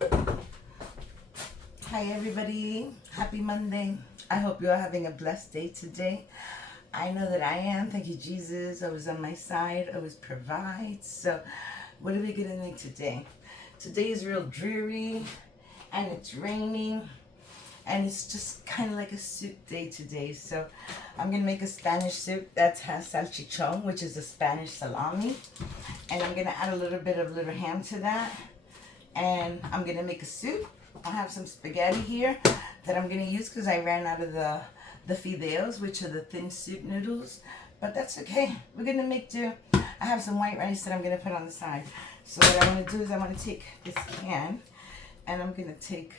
Hi everybody, happy Monday. I hope you're having a blessed day today. I know that I am. Thank you, Jesus. I was on my side. I was provides. So what are we gonna make today? Today is real dreary and it's raining and it's just kind of like a soup day today. So I'm gonna make a Spanish soup that has salchichon, which is a Spanish salami, and I'm gonna add a little bit of little ham to that, and I'm gonna make a soup. I have some spaghetti here that I'm gonna use because I ran out of the fideos, which are the thin soup noodles, but that's okay. We're gonna make do. I have some white rice that I'm gonna put on the side. So what I want to do is I want to take this can and I'm gonna take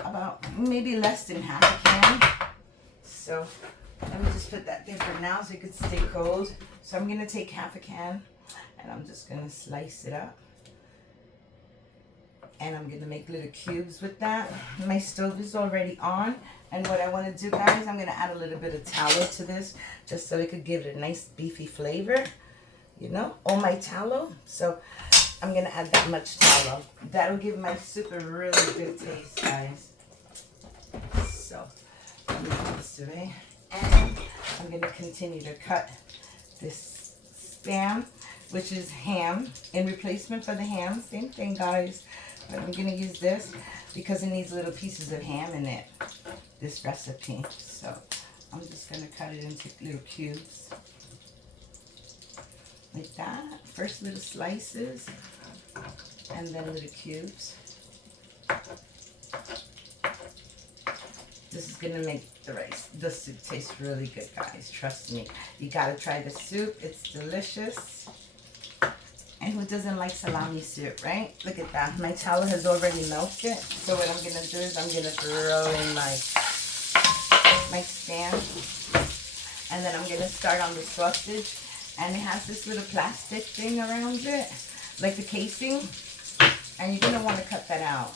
about maybe less than half a can. So let me just put that there for now so it could stay cold. So I'm gonna take half a can and I'm just gonna slice it up. And I'm gonna make little cubes with that. My stove is already on, and what I want to do, guys, I'm gonna add a little bit of tallow to this just so it could give it a nice beefy flavor, you know, all my tallow. So I'm gonna add that much tallow. That'll give my soup a really good taste, guys. So let me put this away, and I'm gonna continue to cut this Spam, which is ham, in replacement for the ham. Same thing, guys. But I'm going to use this because it needs little pieces of ham in it, this recipe. So I'm just going to cut it into little cubes like that. First little slices and then little cubes. This is going to make the soup taste really good, guys. Trust me. You got to try the soup. It's delicious. And who doesn't like salami soup, right? Look at that. My tallow has already melted. So what I'm going to do is I'm going to throw in my Spam. And then I'm going to start on the sausage. And it has this little plastic thing around it, like the casing. And you're going to want to cut that out.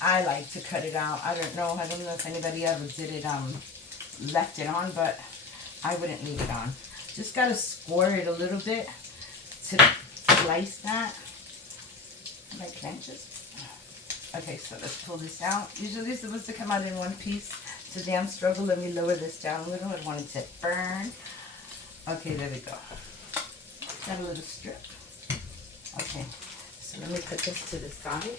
I like to cut it out. I don't know if anybody ever did it, left it on, but I wouldn't leave it on. Just got to score it a little bit to slice that. My clenches. Okay, so let's pull this out. Usually it's supposed to come out in one piece. Today I'm struggling. Let me lower this down a little. I want it to burn. Okay, there we go. Got a little strip. Okay, so let me put this to the side.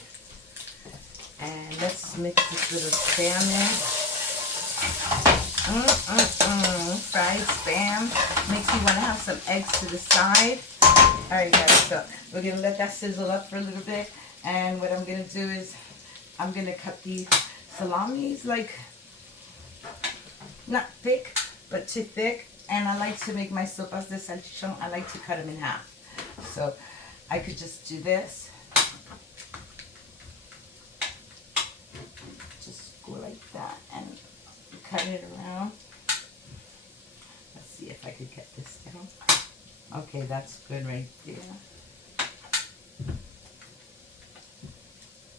And let's mix this little Spam in. Fried Spam. Makes you want to have some eggs to the side. Alright guys, so we're going to let that sizzle up for a little bit. And what I'm going to do is I'm going to cut the salamis like not thick, but too thick. And I like to make my sopas de salchichon. I like to cut them in half. So I could just do this. Just go like that and cut it around. Let's see if I could get this down. Okay, that's good right there.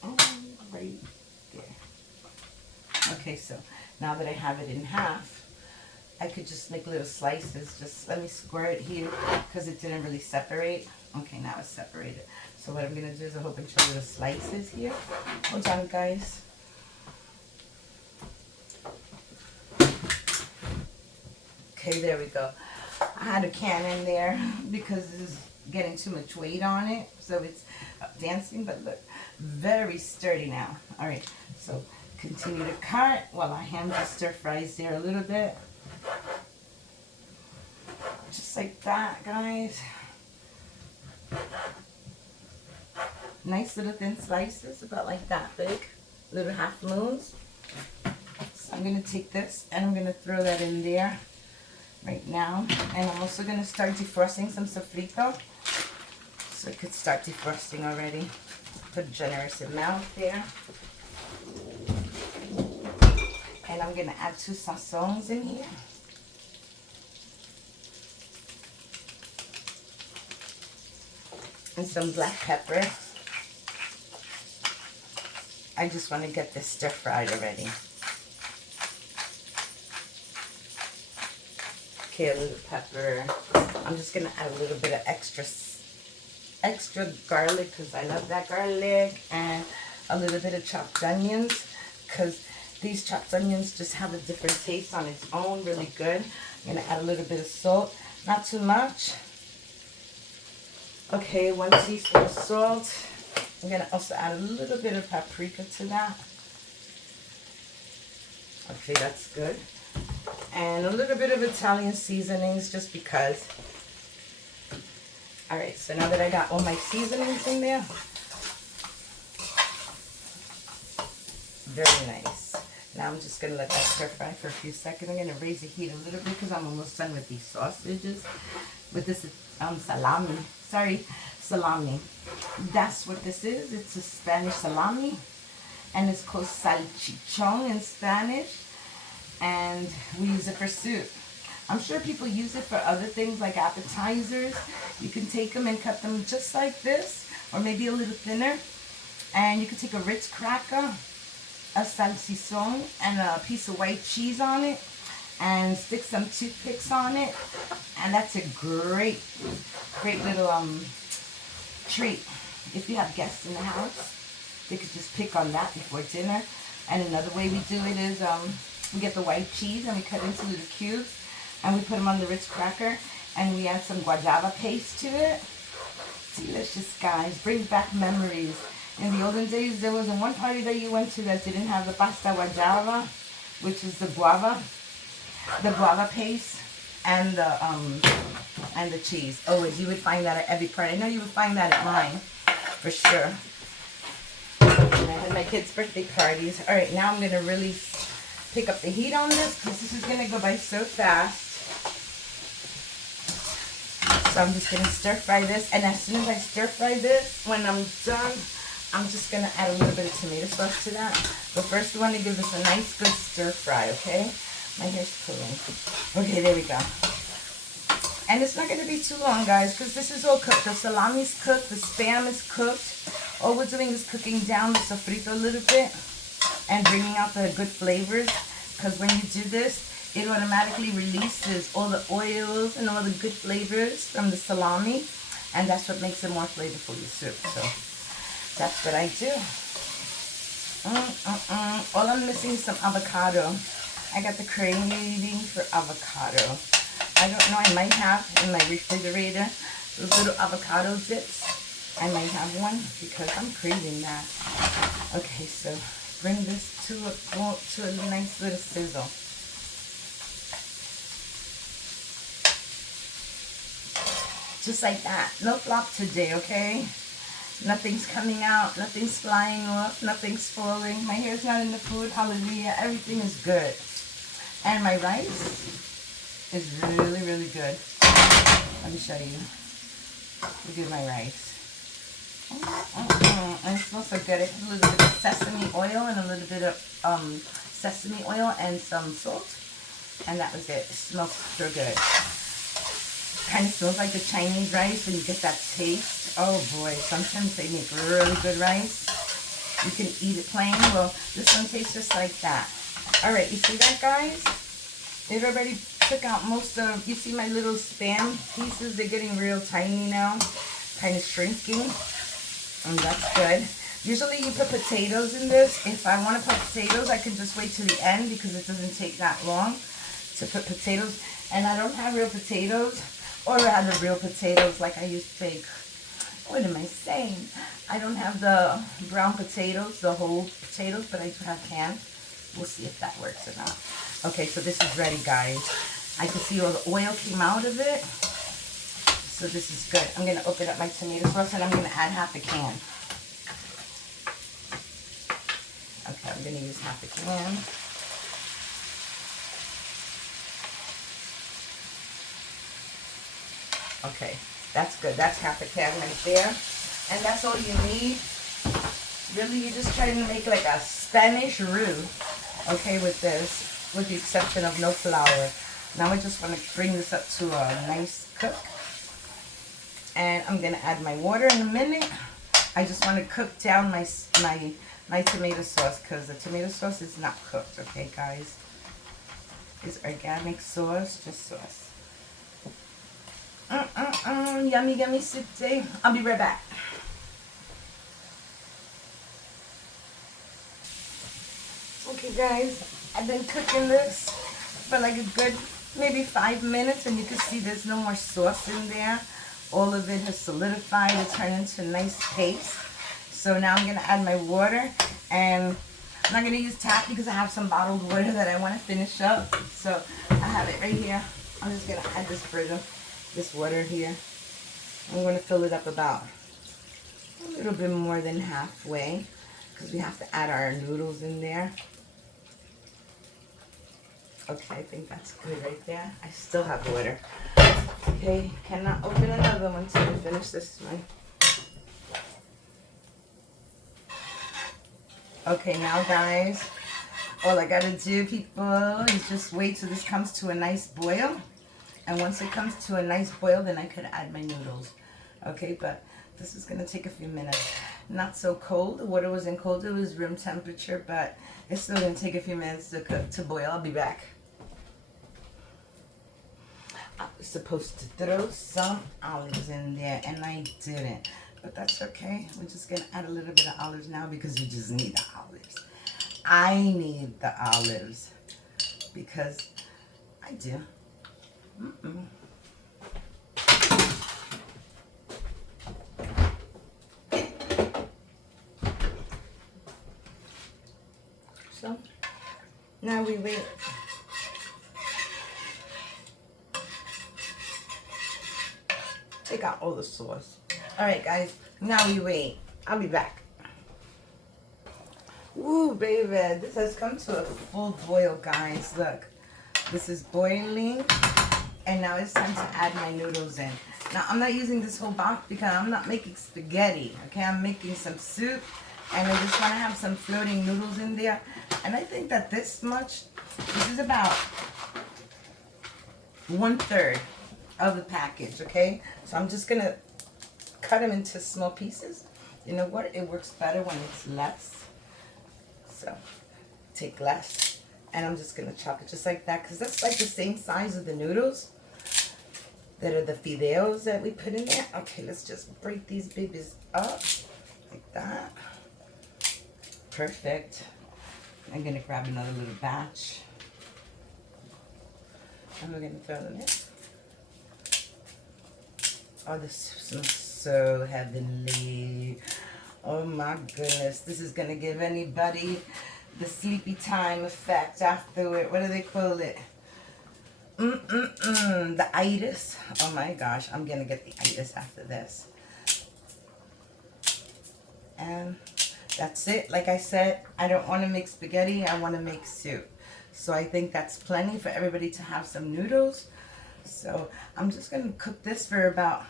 And right there. Okay, so now that I have it in half, I could just make little slices. Just let me square it here because it didn't really separate. Okay, now it's separated. So what I'm going to do is a whole bunch of little slices here. Hold on, guys. Okay, there we go. I had a can in there because it's getting too much weight on it, so it's dancing, but look, very sturdy now. All right, so continue to cut while our ham just stir fries there a little bit. Just like that, guys. Nice little thin slices, about like that big, little half moons. So I'm gonna take this and I'm gonna throw that in there right now, and I'm also going to start defrosting some sofrito, so it could start defrosting already. Put a generous amount there, and I'm going to add 2 sazons in here. And some black pepper. I just want to get this stir fried already. Okay, a little pepper. I'm just going to add a little bit of extra extra garlic because I love that garlic, and a little bit of chopped onions because these chopped onions just have a different taste on its own, really good. I'm going to add a little bit of salt, not too much. Okay, 1 teaspoon of salt. I'm going to also add a little bit of paprika to that. Okay, that's good. And a little bit of Italian seasonings just because. Alright, so now that I got all my seasonings in there, very nice. Now I'm just going to let that stir fry for a few seconds. I'm going to raise the heat a little bit because I'm almost done with these sausages. With this salami. Sorry, salami. That's what this is. It's a Spanish salami. And it's called salchichon in Spanish. And we use it for soup. I'm sure people use it for other things like appetizers. You can take them and cut them just like this, or maybe a little thinner. And you can take a Ritz cracker, a salchichon, and a piece of white cheese on it, and stick some toothpicks on it. And that's a great little treat. If you have guests in the house, they could just pick on that before dinner. And another way we do it is we get the white cheese and we cut into little cubes. And we put them on the Ritz cracker, and we add some guajava paste to it. Delicious, guys. Brings back memories. In the olden days, there was one party that you went to that didn't have the pasta guajava, which is the guava paste, and the cheese. Oh, and you would find that at every party. I know you would find that at mine, for sure. And I had my kids' birthday parties. All right, now I'm gonna really pick up the heat on this because this is gonna go by so fast. So I'm just going to stir fry this, and as soon as I stir fry this, when I'm done, I'm just going to add a little bit of tomato sauce to that. But first we want to give this a nice good stir fry, okay? My hair's pulling. Okay, there we go. And it's not going to be too long, guys, because this is all cooked. The salami's cooked, the Spam is cooked. All we're doing is cooking down the sofrito a little bit and bringing out the good flavors, because when you do this, it automatically releases all the oils and all the good flavors from the salami, and that's what makes it more flavorful, your soup. So that's what I do. All I'm missing is some avocado. I got the craving for avocado. I don't know, I might have in my refrigerator those little avocado dips. I might have one because I'm craving that. Okay, so bring this to a nice little sizzle. Just like that. No flop today, okay? Nothing's coming out. Nothing's flying off. Nothing's falling. My hair's not in the food. Hallelujah. Everything is good. And my rice is really, really good. Let me show you. Look at my rice. And it smells so good. I put a little bit of sesame oil and a little bit of sesame oil and some salt. And that was it. It smells so good. Kind of smells like the Chinese rice when you get that taste. Oh boy, sometimes they make really good rice. You can eat it plain. Well, this one tastes just like that. All right, you see that, guys? It already took out most of, you see my little Spam pieces? They're getting real tiny now, kind of shrinking, and that's good. Usually you put potatoes in this. If I want to put potatoes, I can just wait till the end because it doesn't take that long to put potatoes. And I don't have real potatoes, or rather real potatoes like I used to take. What am I saying? I don't have the brown potatoes, the whole potatoes, but I do have canned. We'll see if that works or not. Okay, so this is ready, guys. I can see all the oil came out of it. So this is good. I'm going to open up my tomato sauce and I'm going to add half a can. Okay, I'm going to use half a can. Okay, that's good. That's half a can right there. And that's all you need. Really, you're just trying to make like a Spanish roux, okay, with this, with the exception of no flour. Now I just want to bring this up to a nice cook. And I'm going to add my water in a minute. I just want to cook down my tomato sauce because the tomato sauce is not cooked, okay, guys? It's organic sauce, just sauce. Yummy, yummy soup day. I'll be right back. Okay, guys, I've been cooking this for like a good maybe 5 minutes, and you can see there's no more sauce in there. All of it has solidified. It turned into a nice paste. So now I'm going to add my water, and I'm not going to use tap because I have some bottled water that I want to finish up. So I have it right here. I'm just going to add this water here. I'm going to fill it up about a little bit more than halfway because we have to add our noodles in there. Okay, I think that's good right there. I still have water. Okay, cannot open another one till we finish this one. Okay, now guys, all I gotta do, people, is just wait till this comes to a nice boil. And once it comes to a nice boil, then I could add my noodles. Okay, but this is gonna take a few minutes. Not so cold. The water wasn't cold, it was room temperature, but it's still gonna take a few minutes to cook, to boil. I'll be back. I was supposed to throw some olives in there, and I didn't. But that's okay. We're just going to add a little bit of olives now because we just need the olives. I need the olives because I do. So, now we wait. Take out all the sauce. Alright guys, now we wait. I'll be back. Woo, baby, this has come to a full boil, guys. Look, this is boiling, and now it's time to add my noodles in. Now, I'm not using this whole box because I'm not making spaghetti, okay? I'm making some soup, and I just want to have some floating noodles in there. And I think that this is about 1/3 of the package, okay? So I'm just going to cut them into small pieces. You know what? It works better when it's less. So take less, and I'm just gonna chop it just like that because that's like the same size of the noodles that are the fideos that we put in there. Okay, let's just break these babies up like that. Perfect. I'm gonna grab another little batch, and we're gonna throw them in. Oh, this smells so heavenly. Oh my goodness. This is going to give anybody the sleepy time effect afterward. What do they call it? The itis. Oh my gosh. I'm going to get the itis after this. And that's it. Like I said, I don't want to make spaghetti. I want to make soup. So I think that's plenty for everybody to have some noodles. So I'm just going to cook this for about,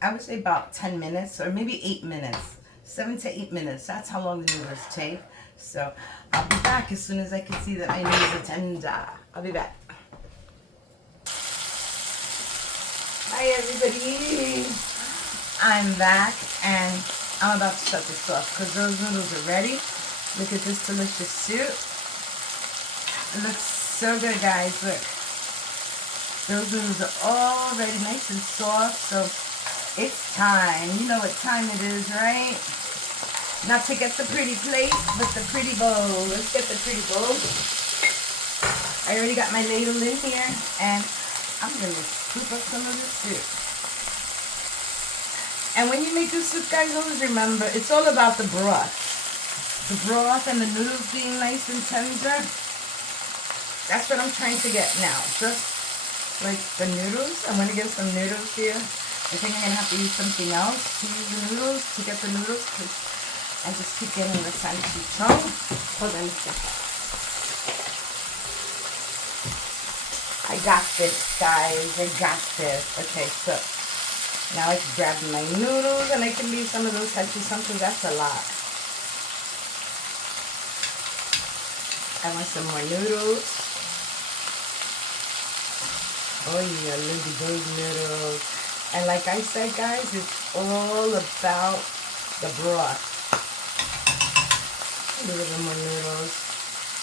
I would say about 10 minutes or maybe 8 minutes. 7 to 8 minutes. That's how long the noodles take. So I'll be back as soon as I can see that my noodles are tender. I'll be back. Hi everybody. I'm back, and I'm about to shut this off because those noodles are ready. Look at this delicious soup. It looks so good, guys. Look. Those noodles are already nice and soft, so it's time. You know what time it is, right? Not to get the pretty plate, but the pretty bowl. Let's get the pretty bowl. I already got my ladle in here, and I'm going to scoop up some of this soup. And when you make this soup, guys, always remember, it's all about the broth. The broth and the noodles being nice and tender. That's what I'm trying to get now. Just like the noodles. I'm going to get some noodles here. I think I'm going to have to use something else to use the noodles, to get the noodles, because I just keep getting the salchichon. Hold on a second. I got this, guys. I got this. Okay, so now I can grab my noodles, and I can leave some of those salchichon because that's a lot. I want some more noodles. Oh yeah, look at those noodles. And like I said, guys, it's all about the broth. A little bit more noodles.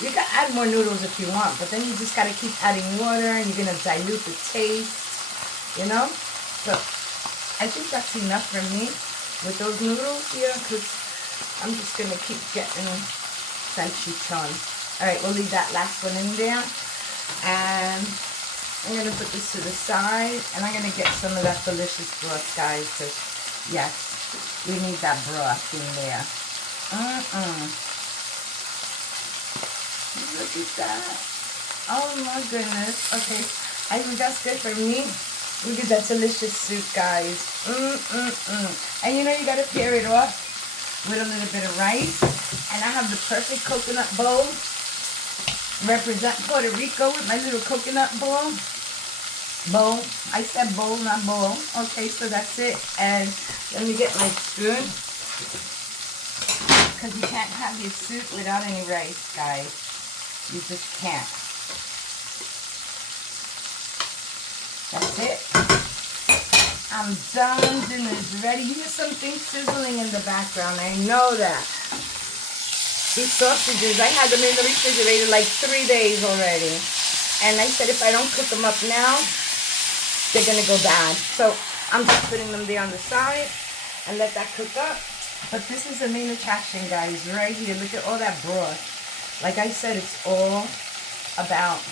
You can add more noodles if you want, but then you just got to keep adding water, and you're going to dilute the taste. you know? So I think that's enough for me with those noodles here, because I'm just going to keep getting salchichon. Alright, we'll leave that last one in there. And I'm going to put this to the side, and I'm going to get some of that delicious broth, guys, because, yes, we need that broth in there. Look at that. Oh, my goodness. Okay, I think that's good for me. Look at that delicious soup, guys. And you know, you got to pair it off with a little bit of rice. And I have the perfect coconut bowl. Represent Puerto Rico with my little coconut bowl. Bowl. I said bowl, not bowl. Okay, so that's it. And let me get my spoon. Because you can't have your soup without any rice, guys. You just can't. That's it. I'm done. Dinner's ready. You hear something sizzling in the background. I know that. These sausages, I had them in the refrigerator like 3 days already. And I said if I don't cook them up now, they're going to go bad. So I'm just putting them there on the side and let that cook up. But this is the main attraction, guys. Right here. Look at all that broth. Like I said, it's all about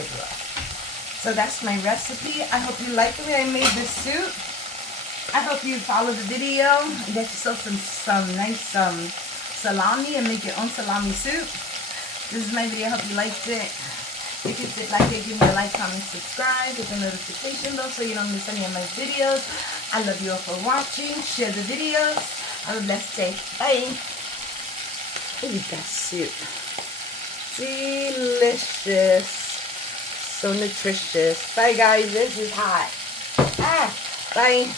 the broth. So that's my recipe. I hope you like the way I made this soup. I hope you follow the video and get yourself some nice salami and make your own salami soup. This is my video. I hope you liked it. If you did like it, give me a like, comment, subscribe, hit the notification bell so you don't miss any of my videos. I love you all for watching. Share the videos. Have a blessed day. Bye. Look at that soup. Delicious. So nutritious. Bye, guys. This is hot. Bye.